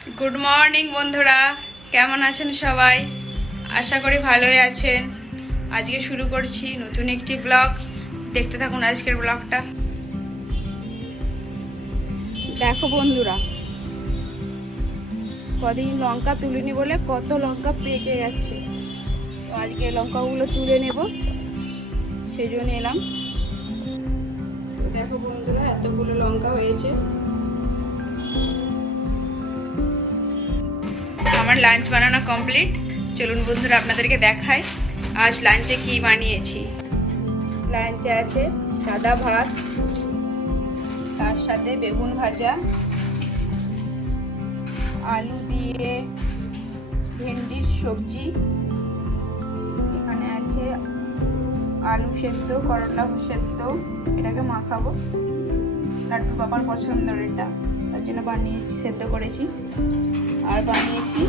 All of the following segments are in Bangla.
গুড মর্নিং বন্ধুরা, কেমন আছেন সবাই? আশা করি ভালোই আছেন। আজকে শুরু করছি নতুন একটি ব্লগ। দেখতে থাকুন আজকের ব্লগটা। দেখো বন্ধুরা, কদিন লঙ্কা তুলিনি বলে কত লঙ্কা পেকে গেছে। তো আজকে লঙ্কাগুলো তুলে নেব, সেই জন্য এলাম। তো দেখো বন্ধুরা, এতগুলো লঙ্কা হয়েছে। আমার লাঞ্চ বানানো কমপ্লিট। চলুন বন্ধুরা, আপনাদেরকে দেখাই আজ লাঞ্চে কি বানিয়েছি। লাঞ্চে আছে সাদা ভাত, তার সাথে বেগুন ভাজা, আলু দিয়ে ভেন্ডির সবজি, এখানে আছে আলু সেদ্ধ, করলা সেদ্ধ, এটাকে মাখাবো। লাড্ডু বাবার পছন্দের এটা, তার জন্য বানিয়েছি, সেদ্ধ করেছি। আর বানিয়েছি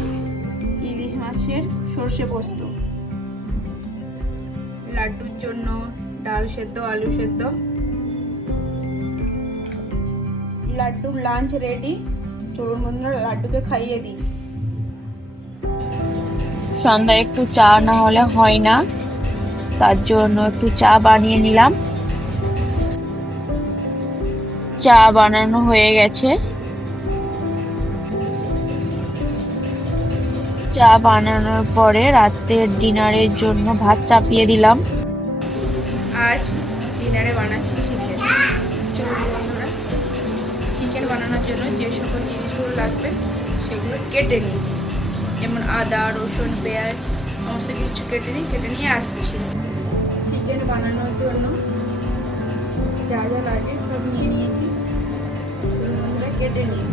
ইলিশ মাছের সর্ষে পোস্ত। লাড্ডুর জন্য ডাল সেদ্ধ, আলু সেদ্ধ। লাড্ডুর লাঞ্চ রেডি। চলুন বন্ধুরা, লাড্ডুকে খাইয়ে দিই। সন্ধ্যায় একটু চা না হলে হয় না, তার জন্য একটু চা বানিয়ে নিলাম। চা বানানো হয়ে গেছে। চা বানানোর পরে রাতের ডিনারের জন্য ভাত চাপিয়ে দিলাম। আজ ডিনারে বানাচ্ছি চিকেন। চলুন বন্ধুরা, চিকেন বানানোর জন্য যে সকল জিনিসগুলো লাগবে সেগুলো কেটে নিই। যেমন আদা, রসুন, পেঁয়াজ, সমস্ত কিছু কেটে নিয়ে আসছি। চিকেন বানানোর জন্য যা যা লাগে সব নিয়ে নিয়েছি। চলুন বন্ধুরা, কেটে নিই।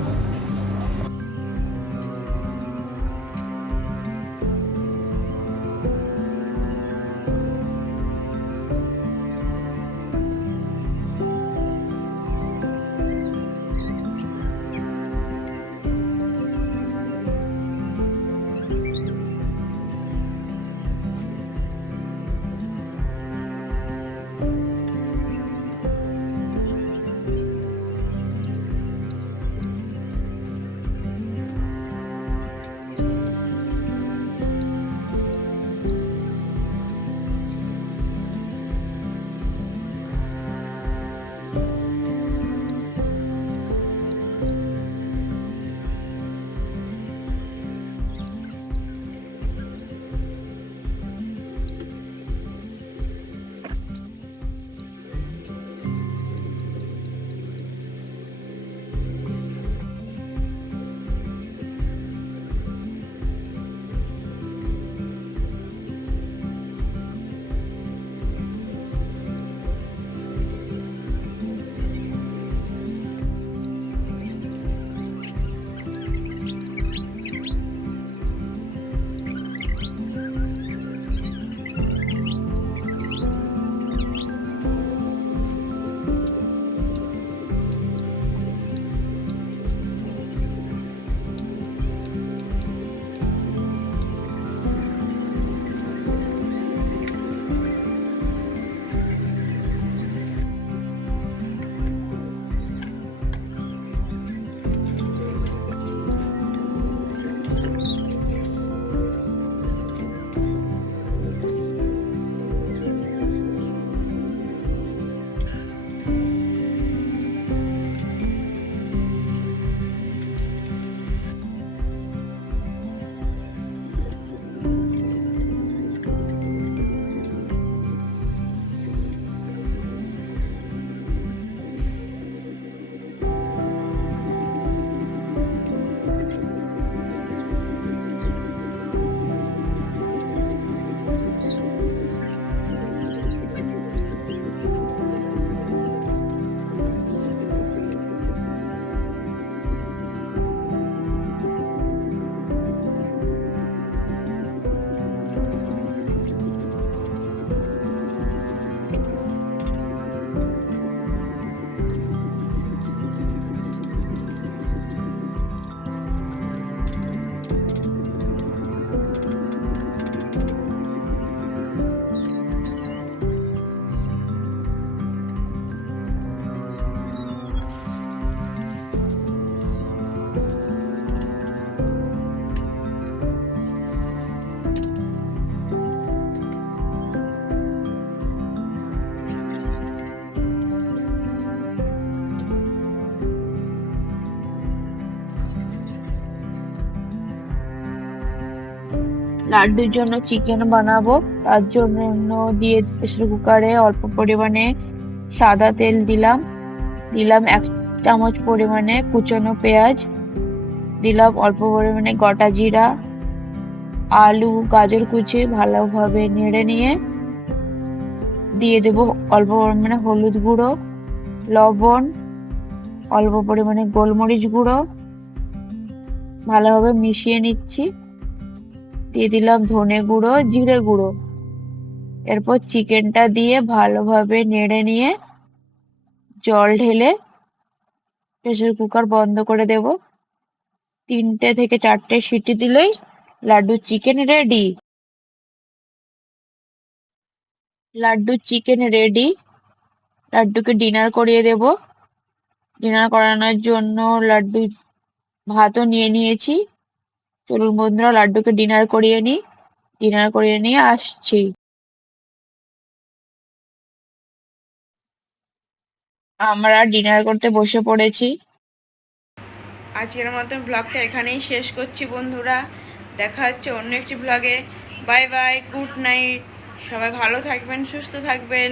লাড্ডুর জন্য চিকেন বানাবো, তার জন্য দিয়ে প্রেসার কুকারে অল্প পরিমাণে সাদা তেল দিলাম, দিলাম 1 চামচ পরিমাণে কুচনো পেঁয়াজ, দিলাম অল্প পরিমাণে গোটা জিরা, আলু গাজর কুচি ভালোভাবে নেড়ে নিয়ে দিয়ে দেব অল্প পরিমাণে হলুদ গুঁড়ো, লবণ, অল্প পরিমাণে গোলমরিচ গুঁড়ো, ভালোভাবে মিশিয়ে নিচ্ছি। দিয়ে দিলাম ধনে গুঁড়ো, জিরে গুঁড়ো। এরপর চিকেনটা দিয়ে ভালোভাবে নেড়ে নিয়ে জল ঢেলে প্রেসার কুকার বন্ধ করে দেব। 3টে থেকে 4টে সিটি দিলেই Laddu chicken ready. Laddu chicken ready. লাড্ডুকে ডিনার করিয়ে দেব। ডিনার করানোর জন্য লাড্ডু ভাতও নিয়ে নিয়েছি। চলুন বন্ধুরা লাড্ডুকে ডিনার করিয়ে নিই। ডিনার করিয়ে নিয়ে আসছি। আমরা ডিনার করতে বসে পড়েছি। আজকের মতন ব্লগটা এখানেই শেষ করছি বন্ধুরা। দেখা হচ্ছে অন্য একটি ব্লগে। Bye bye, good night. সবাই ভালো থাকবেন, সুস্থ থাকবেন।